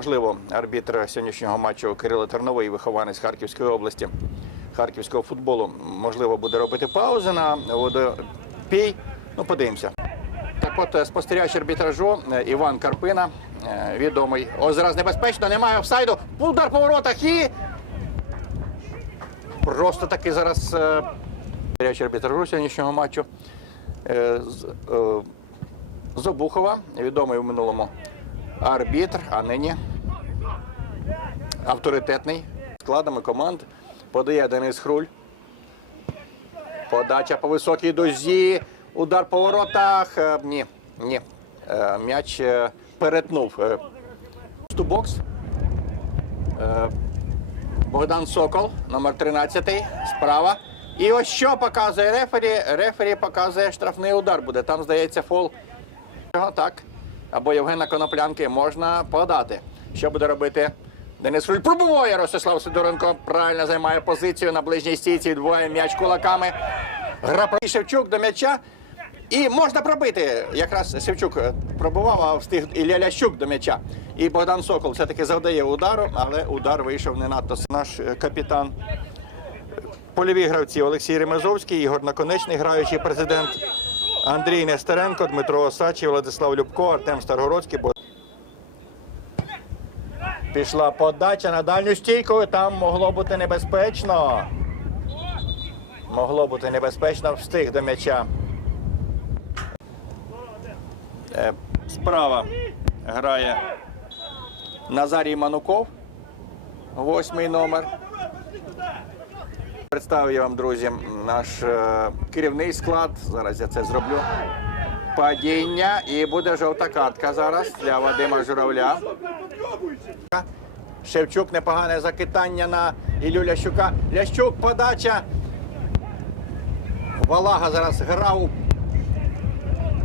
можливо, арбітр сьогоднішнього матчу Кирило Терновий, вихованець Харківської області, харківського футболу, можливо, буде робити паузи на водопій. Ну, подивимося. Так от е, спостерігач арбітражу е, Іван Карпина, е, відомий. Ось зараз небезпечно, немає офсайду. Удар по воротах і. Просто таки зараз спостерігач арбітражу сьогоднішнього матчу. е, з- е, Обухова, відомий в минулому арбітр, а нині авторитетний складами команд. Подає Денис Хруль. Подача по високій дозі. Удар по воротах. Е, Ні, ні. Е, М'яч е, перетнув. Стубокс. Богдан Сокол, номер 13, справа. І ось що показує рефері. Рефері показує штрафний удар буде. Там, здається, фол. Так. Або Євгена Коноплянки можна подати. Що буде робити? Денис Руль пробуває Ростислав Сидоренко. Правильно займає позицію на ближній стійці. Відбуває м'яч кулаками. Гра Шевчук до м'яча. І можна пробити. Якраз Шевчук е, пробував, а встиг і Лялящук до м'яча. І Богдан Сокол все-таки завдає удару, але удар вийшов не надто. Наш капітан. Польові гравці Олексій Ремезовський, Ігор Наконечний, граючий президент Андрій Нестеренко, Дмитро Осачий, Владислав Любко, Артем Старгородський. Пішла подача на дальню стійку. Там могло бути небезпечно. Могло бути небезпечно. Встиг до м'яча. Е, Справа грає Назарій Мануков. Восьмий номер. Представив я вам, друзі, наш е, керівний склад. Зараз я це зроблю. Падіння і буде жовта картка зараз для Вадима Журавля. Шевчук непогане закитання на Ілю Лящука. Лящук, подача. Валага зараз грав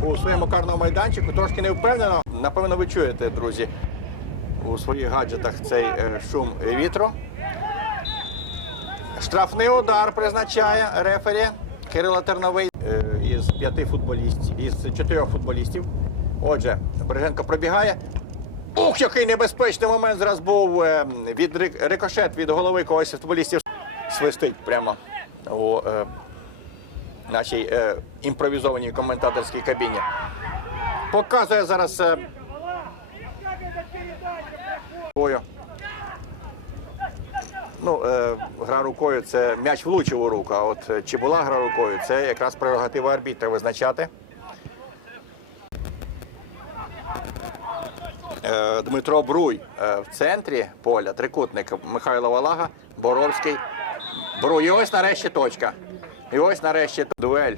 у своєму карному майданчику. Трошки не впевнено. Напевно, ви чуєте, друзі, у своїх гаджетах цей е, шум вітру. Штрафний удар призначає рефері Кирило Терновий із п'яти футболістів, із чотирьох футболістів. Отже, Береженко пробігає. Ух, який небезпечний момент зараз був е, від рикошет від голови когось футболістів. Свистить прямо у е, нашій е, імпровізованій коментаторській кабіні. Показує зараз е. Ну, е, гра рукою це м'яч влучив у руку. А от е, чи була гра рукою, це якраз прерогатива арбітра визначати. Е, Дмитро Бруй е, в центрі поля, трикутник Михайло Валага, Боровський. Бруй. І ось нарешті точка. І ось нарешті дуель.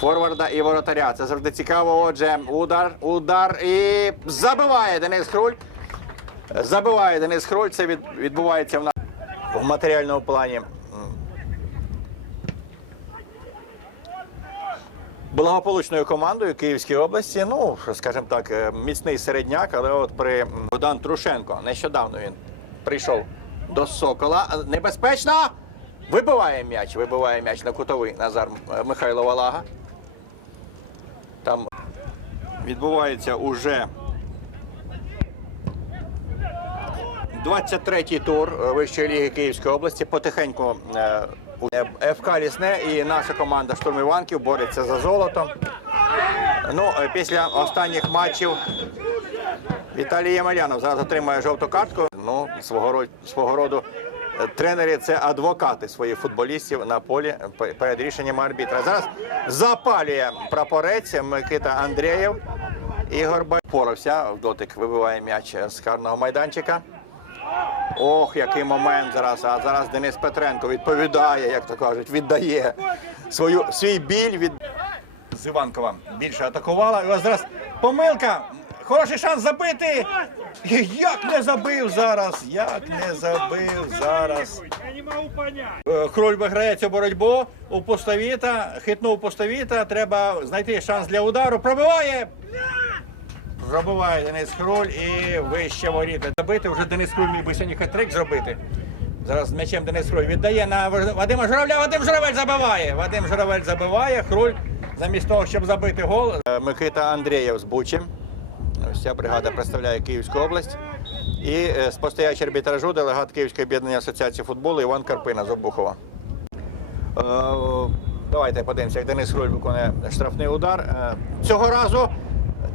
Форварда і воротаря. Це завжди цікаво. Отже, удар, удар і забиває Денис Хруль. Забиває Денис Хруль. Це від, відбувається в нас в матеріальному плані. Благополучною командою Київської області, ну, скажімо так, е, міцний середняк, але от при Богдан Трушенко нещодавно він прийшов до Сокола. Небезпечно! Вибиває м'яч, вибиває м'яч на кутовий Назар е, Михайло Валага. Там відбувається уже 23-й тур е, Вищої ліги Київської області. Потихеньку е, ФК Лісне і наша команда штурм Іванків бореться за золото. Ну, е, після останніх матчів Віталій Ємелянов зараз отримає жовту картку. Ну, свого, свого роду тренери це адвокати своїх футболістів на полі перед рішенням арбітра. Зараз запалює прапорець Микита Андрієв. Ігор Бай порався в дотик, вибиває м'яч з карного майданчика. Ох, який момент зараз. А зараз Денис Петренко відповідає, як то кажуть, віддає свою, свій біль від з Іванкова більше атакувала. І ось зараз помилка. Хороший шанс забити. Як не забив зараз? Як не забив зараз? Понять. Е, виграє цю боротьбу у Пустовіта, хитнув Пустовіта. Треба знайти шанс для удару. Пробиває. Пробиває Денис Хруль і вище воріта. Забити вже Денис Хруль міг би сьогодні хет-трик зробити. Зараз м'ячем Денис Хруль віддає на Вадима Журавля. Вадим Журавель забиває. Вадим Журавель забиває. Хруль замість того, щоб забити гол. Е, Микита Андрієв з Бучі. Ось бригада представляє Київську область. І е, спостерігач арбітражу, делегат Київської об'єднаної асоціації футболу Іван Карпина з Обухова. Е, Давайте подивимося, як Денис Руль виконує штрафний удар. Цього разу,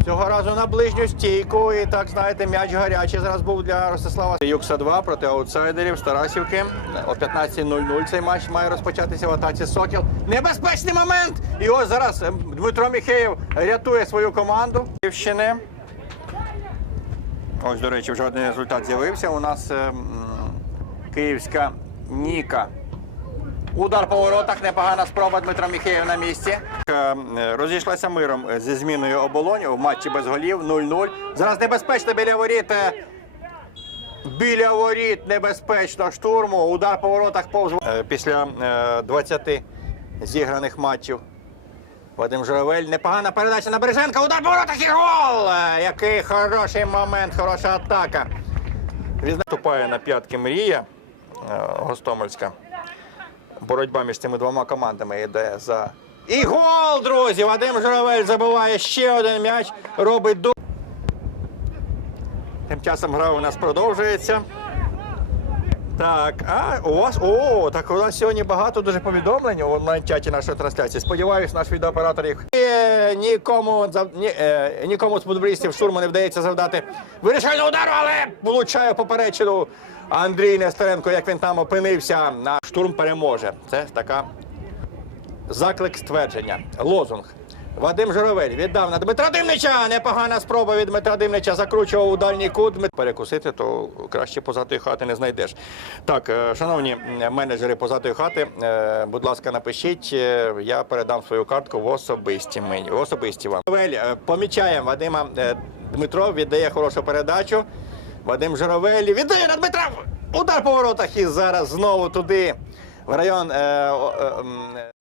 цього разу на ближню стійку. І так, знаєте, м'яч гарячий зараз був для Ростислава. Юкса 2 проти аутсайдерів з Тарасівки. О 15.00 цей матч має розпочатися в атаці Сокіл. Небезпечний момент! І ось зараз е, Дмитро Міхеєв рятує свою команду. Київщини. Ось, до речі, вже один результат з'явився. У нас е, м, київська Ніка. Удар по воротах, непогана спроба Дмитра Міхеєв на місці. Е, Розійшлася миром зі зміною оболонь в матчі без голів 0-0. Зараз небезпечно біля воріт. е, Біля воріт небезпечно штурму. Удар по воротах повз Е, після е, 20 зіграних матчів. Вадим Журавель, непогана передача на Береженка, удар по воротах і гол! Е, Який хороший момент, хороша атака. Відступає на п'ятки Мрія е, Гостомельська. Боротьба між цими двома командами йде за. І гол, друзі! Вадим Журавель забиває ще один м'яч, робить ду. Тим часом гра у нас продовжується. Так, а у вас о, так у нас сьогодні багато дуже повідомлень у онлайн-чаті нашої трансляції. Сподіваюсь, наш відеооператор їх Е, нікому ні, е, нікому з футболістів штурму не вдається завдати вирішального удару, але влучає поперечину Андрій Нестеренко, як він там опинився. На штурм переможе. Це така заклик ствердження. Лозунг. Вадим Журавель віддав на Дмитра Димнича. Непогана спроба від Дмитра Димнича. Закручував у дальній кут. Перекусити, то краще позатої хати не знайдеш. Так, е, шановні менеджери позатої хати, е, будь ласка, напишіть. е, Я передам свою картку в особисті мені. В особисті вам. Журавель е, помічає Вадима Дмитро, віддає хорошу передачу. Вадим Журавель віддає на Дмитра. Удар по воротах і зараз знову туди. В район е, е, е,